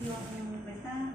Yung beta.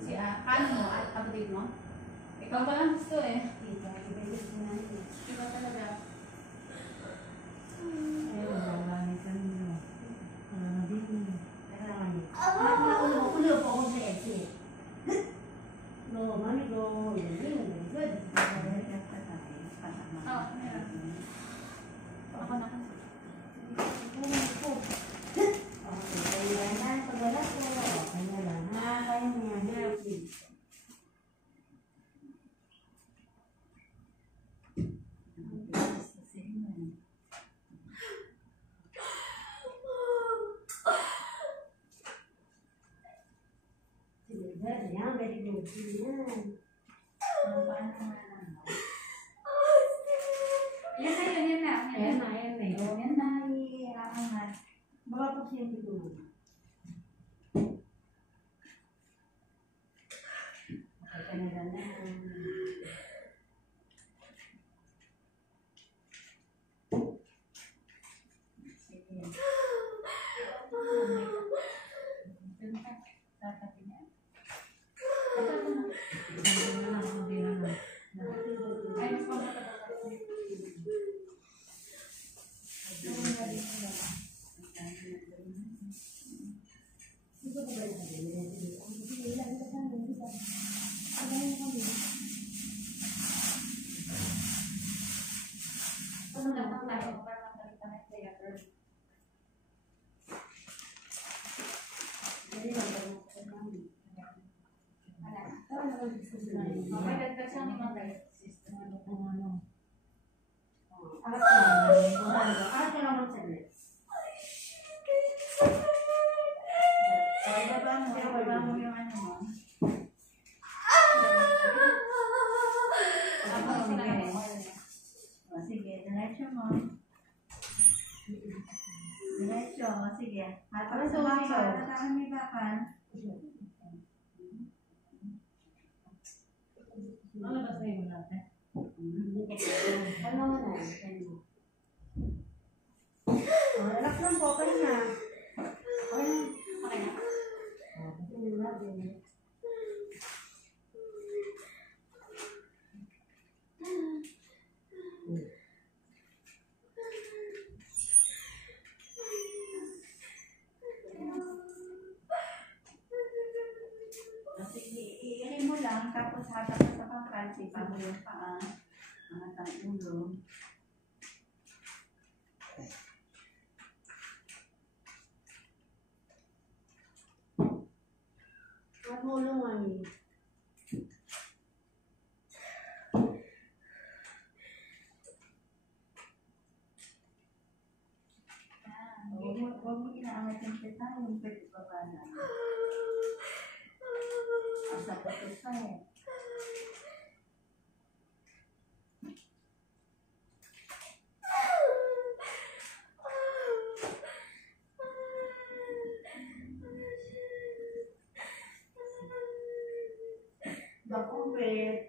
Si paano mo at kapatid mo? Ikaw pa lang gusto eh. Iba talaga. Tapos hatak ka sa pangkal, sipa mo yung paa, angat ang ulo. Magulungan eh. Huwag mo inaangat yung pita, yung pwede baba na. Asa pa ito sa'yo. Bakumpit.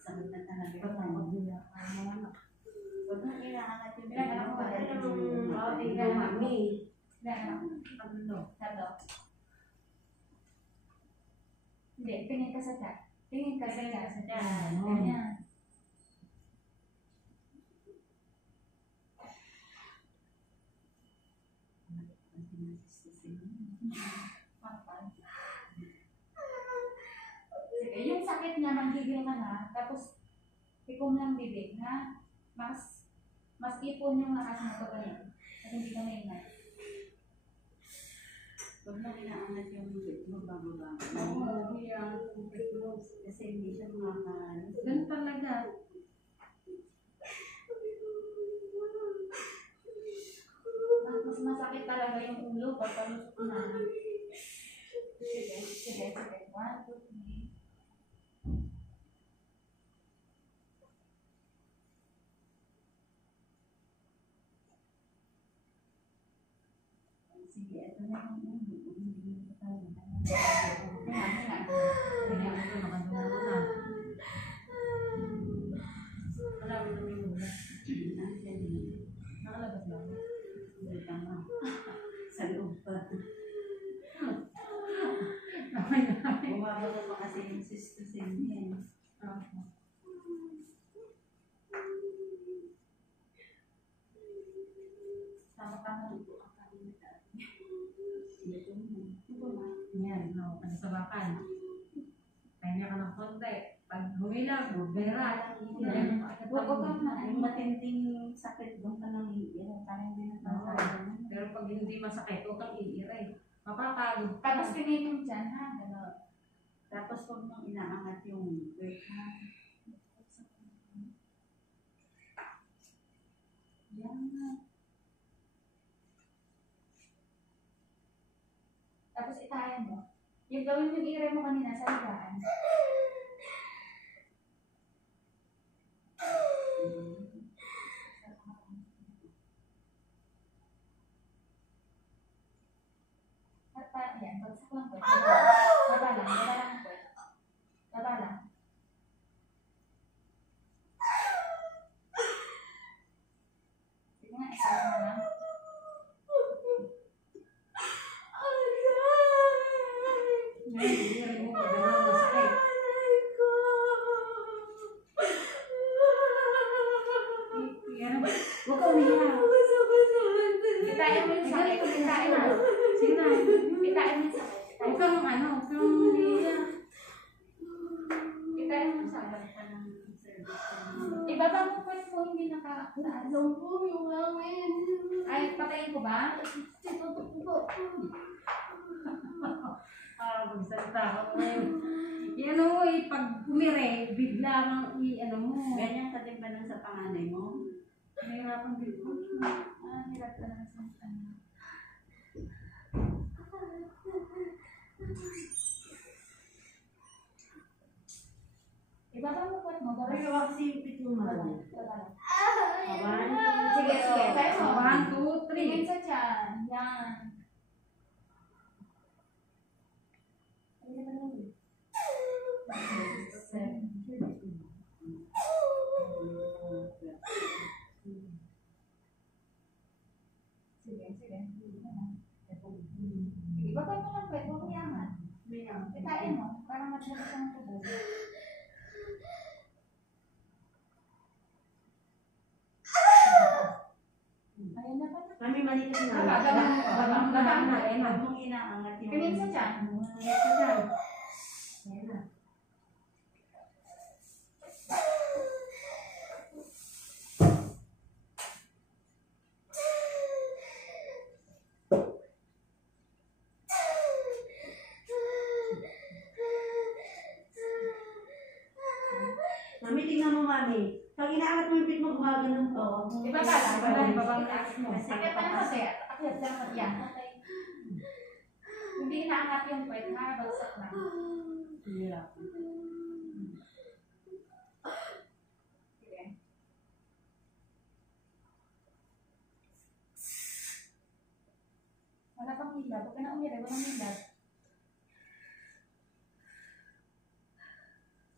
Sabi na talaga ito, mag-bila ka mo. Huwag mo inaangat yung pita. Hindi, tingin ka sa chat. Tingin ka sa chat. Ganyan. Sige, yung sakit niya, manggigil ka na, tapos ikom lang bibig na mas ipon yung lakas mo pa ganyan. At hindi ka maingay. Huwag mo inaangat yung bababa. Oo, yan. Kasi hindi siya makakaano. Ganun talaga. Mas masakit talaga yung ulo pag palusok na. Sige, sige. 1, 2, 3. Sige, ito na ang hindi ko tayo. Wala mo naman yung mula. Nakalabas ba? Hindi tama. Sa loob pa. Bumababa pa kasi yung sistusin niya. Tama-tama dito ang kanina. Yan, no, ano sa bakan. Kanya ka ng konti. Pag humilang, bera. Huwag kang Yung matinding sakit, doon ka nang iira. Parang hindi na pero pag hindi masakit, huwag kang iira eh. Mapapagod. Tapos pinitin dyan, ha? Gano'n. Tapos huwag mong inaangat yung weight ha. Yan na. Tapos itayan mo. Yung gawin yung i-re mo kanina sa higaan. At yan, bagsak lang po. Baba lang po. Baba lang. Sige nga, isahin mo lang. Ngayon, iira mo pag gano'n masakit. Iira mo. Huwag ka umiyak. Itain mo yung sakit. Itain mo. Sige na. Itain mo yung sakit. Huwag kang huwag kang umiyak. Itain mo yung sakit. Ibaba mo po mo, hindi nakakataas. Ay, patayin ko ba? Magsalita ako ngayon. Yan o pag umire, bigla kang ano mo. Ganyan ka din ba nang sa panganay mo? Nahirapan din ko. Hirap ka na sa ano. Ibaba mo po mo. Ay, wag simpit mo man. Sige, sige. Tayo mo. 1, 2, 3. Tingin sa tiyan. Yan. Sige, sige. Ibaba mo lang po. Huwag mo iangat. Itain mo. Para matulog ang tubo. Ayan na pala. Mami, maliit na. Babang na. Huwag mong inaangat yung... Tingin sa tiyan. Ayan na. Mami, tingnan mo, mami. Pag inaangat mo yung pit mo, gumagano'n to. Ibaba lang. Ibaba lang. Sakit na lang kasi. Akyat lang. Yan. Okay. Hindi inaangat yung puwet ha. Bagsak lang. Hirap. Sige. Wala pang hila. Huwag ka na umira. Walang hila.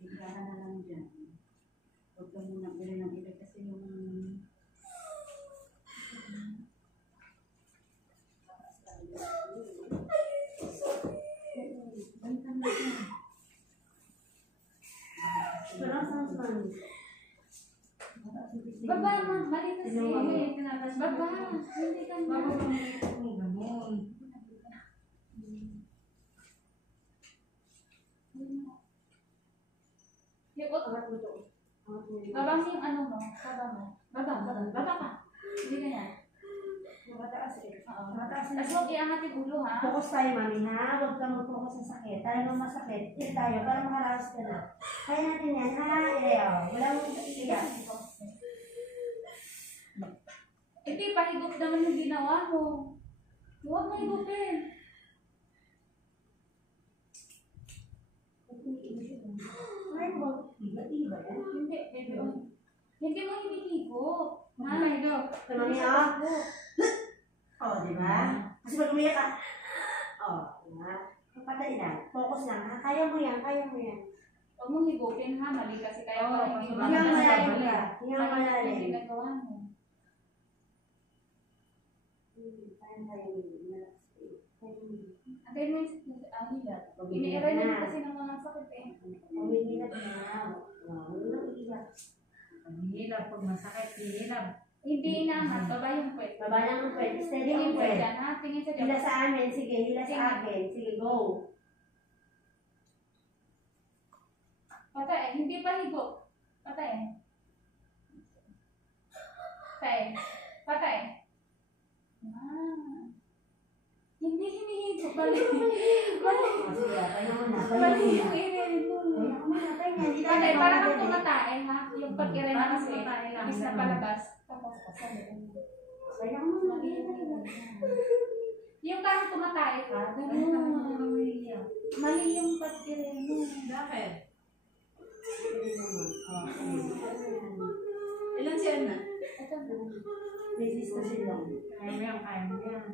Sigahan na lang dyan. Huwag ka muna bilhin ng iba kasi yung... Balikan na dyan. Sarang sa man. Baba ma. Mali kasi. Baba. Hindi ka na. Baba kang ikot mo gano'n. Ikot. Baba mo yung ano mo. Baba mo. Baba. Baba ka. Hindi ka yan. Mataas eh. Oo. Mataas eh. Tapos huwag iangat yung ulo ha. Focus tayo, mami, ha? Huwag ka mag-focus sa sakit. Talagang masakit. Til tayo para makaraos ka na. Kaya natin yan, ha? Ileo. Walang iiyak. Ito yung pahigop naman yung ginawa mo. Huwag mo higupin. ba yan? Hindi, baby. Hindi mo hinihigo. Ma, Mami, ah. Oh, di ba? Kasi pag umiyak ka, oh, di ba? Patay na. Focus lang, ha? Kaya mo yan, kaya mo yan. huwag mong higupin ha, mali kasi kaya Oo, pala hindi mo kasi Hiyang Mami, malalim mali. ka. Hiyang malalim. Hindi ginagawa mo. Kaya mo yun. Antay mo yung hilap. Iniiray mo kasi ng mga sakit eh. Umihilap na. Wow, umihilap. Hinilap, pag masakit, hinilap. Hindi inaangat, baba yung puwet. Baba lang ang pwede. Steady Tingin ang sa pwede. dyan ha, tingin sa Hila dyan. sa amin. Sige, hila sa akin. Sige, go. Patay, hindi pa higo. Patay. Patay. Patay. Ah. Hindi hinihigo. Mali. Mali. Oh, sige, tayo mo na. Tayo Mali mo yung na. irin mo. Tayo mo na. Tayo na. Hindi tayo Patay, parang kang nagmamadali. tumatae ha. Yung pag-irin na Parang kasi. tumatae lang, Ibis na ganun. palabas. Tapos kasali. Tayo mo na. Yung parang tumatae ka. Ay, Ganun. parang umiiyak. Mali yung pag-irin mo. Bakit? Oh, sige. Ilan si Anna? Ito. Basis na sila. Kaya mo yan, kaya mo yan.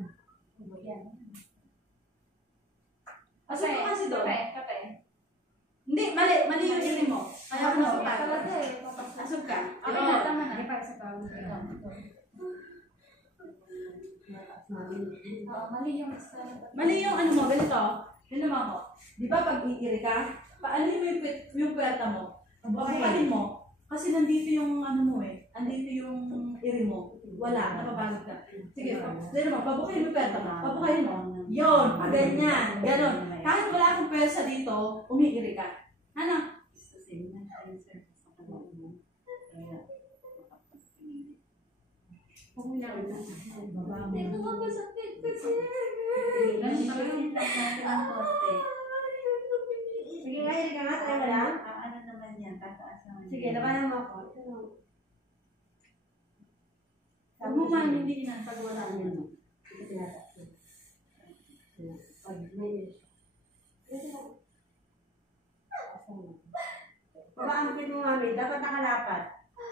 Yan. Asok ka kasi doon. Patay, patay. Hindi, mali yung ilim mo. Kaya mo Ano, napapagod. talaga eh. Papasok. Asok ka. Okay na, tama na. Hindi pa sa tawag ka. Mali yung isa. Mali yung ano mo, ganito. Yun naman ako. Di ba pag iiri ka, paano yung puwerta mo? Pabukahin mo. Kasi nandito yung ano mo eh. Andito yung iri mo. Wala, napapagod ka. Sige, dito naman, pabukahin mo yung puwerta mo. Pabukahin mo. Yun, pag ganyan. Ganon. Kahit wala akong pwersa dito, umiiri ka. Ano? Hindi ko mapasakit kasi. Sige, kaya ka nga. Tayo mo lang. Ano naman yan? Tataas naman. Sige, labanan mo ako. Huwag mo man, hindi na. Pag wala niya, no? Hindi tinataas. Pag may... Papaamapin mo, mami. Dapat nakalapat.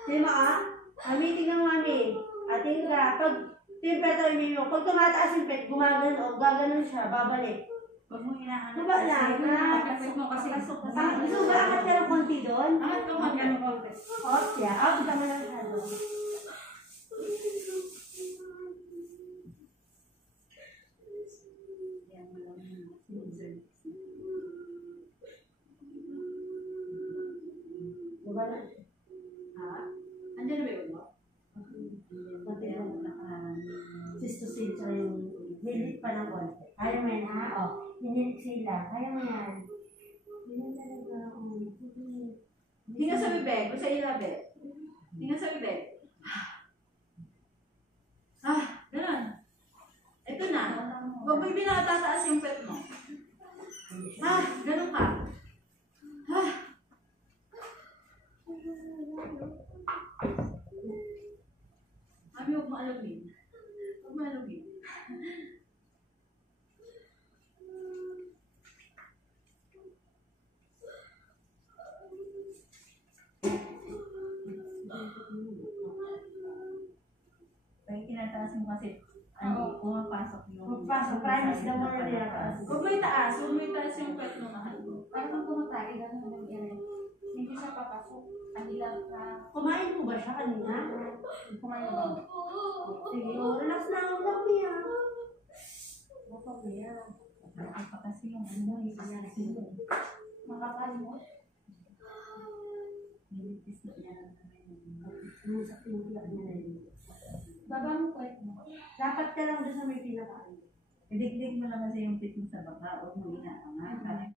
Sige mo, ah? Mami, tingnan mo, mami. Ating ka. Pag temperature mo, pag tumataas yung pet, gumagano o gaganon siya, babalik. Huwag mo hinahanap. Diba lang? Papasok mo kasi. Gusto ba angat ka ng konti doon? Angat ka magkano ko. Off siya. Out ka mo lang siya doon. Diba na? Ha? Andiyan na ba yun mo? Konti lang. Sis to sis, tsaka yung hilit pa ng konti. Kaya mo yan, ha? O, hilit sila. Kaya mo yan. Ganyan talaga. Hinga sa bibig o sa ilabe. Hinga sa bibig. Ganun. Ito na. Huwag mo binatataas yung pet mo. Ganun ka. Mami, huwag mo alamin. Huwag mo alamin. Pag kinataas mo kasi, ano, pumapasok yung... Magpasok, promise daw mo na nila. Huwag mo itaas. Huwag mo itaas yung pet mo, mahal mo. Parang kung pumatay, gano'n ang irin. Hindi siya papasok. Ang ilang ka. Kumain po ba siya kanina? Kumain ba? Sige, relax na ako lang niya. Baka niya. Ang pa kasi yung ano, hindi niya nasin. Makakalimot. Nilitis na niya. Sa pinula niya na yun. Baba mo kwet mo. Dapat ka lang doon sa may pinaka. Idigdig mo lang kasi yung pit mo sa baka, huwag mo inaangat.